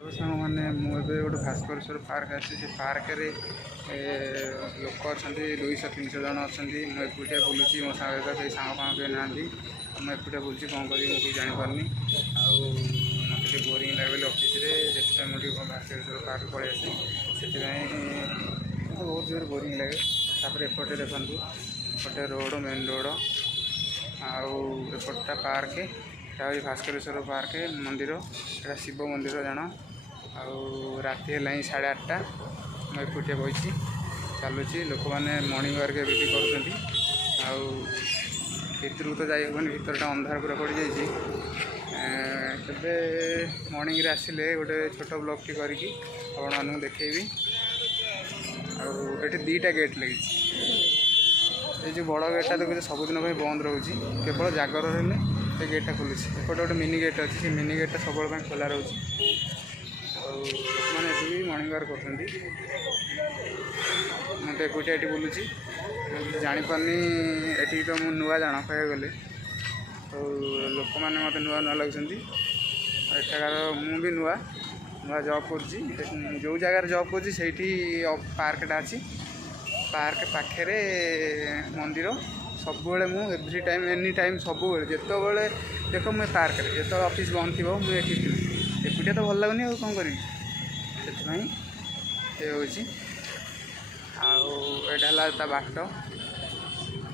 साग मैंने मुझे गोटे भास्करेश्वर पार्क आसी से पार्क रे लोक अच्छा 200-300 जन अच्छा मुझे बुलूँ मो सागर कई सांग फाँग के ना मुझे बुलूँ कौन करी मुझे जापारनी आते बोरिंग लगे अफिस मुझे भास्करेश्वर पार्क पलि आसे से बहुत जोर बोरिंग लगे एपटे देखूँ एपटे रोड मेन रोड आउटा पार्क भास्करेश्वर पार्क मंदिर एटा शिव मंदिर जान आती है 8:30 मैं एकुटिया बही चलुची लोक मैंने मॉर्निंग वर्क भी कर तो जाई हेनी भरटा अंधार पूरा पड़ जाइए मॉर्निंग रे आसिले गोटे छोट ब्लॉग टी करके आपण देखेबी आठ 2टा गेट लगी जो बड़ गेटा देखिए सबुदिन बंद रोचे केवल जागर रही से गेटा खोलुच एपटे गोटे मिनी गेट अच्छी से मिनी गेटा सब खोला रोचे मैंने भी मॉर्निंग वर्क कर मुझे एकुटिया ये बुलूँ जापारनी ये तो मुझे नुआ जान कह गले तो लोक मैंने मत नुआ नुआ लगुच एठाकार मु भी नुआ नुआ जॉब कर जो जगार जॉब कर पार्कटा अच्छी पार्क पाखे मंदिर सब मु एव्री टाइम एनी टाइम सब जिते बड़े देख मुझे पार्क जो ऑफिस बंद थी मुझे एकुटिया तो भल लगुनि कौन करी से आटा बाट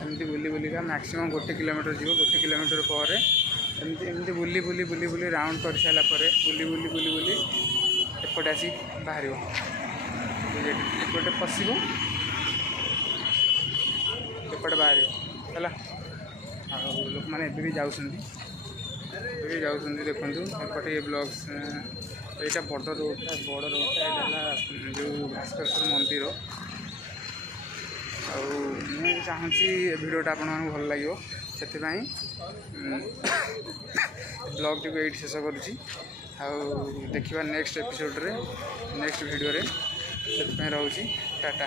एमती बुली बुलिका मैक्सिमम 1 किलोमीटर जीव 1 किलोमीटर पर एमती बुली बुली बुली बुली राउंड कर सारा बुली बुली बुली बुली एपटे आसी बाहर एपटे पशब एपटे बाहर है लोक मैंने भी जाऊँ देखूँ एपटे ये ब्लॉग्स यहाँ बड़ रोडटा जो भास्करेश्वर मंदिर मुझे चाहूँगी भिडियोटा आप भल लगे से ब्लॉग टी ये शेष करुँची देखा नेक्स्ट एपिसोड रे नेक्स्ट वीडियो रे से रोची टाटा।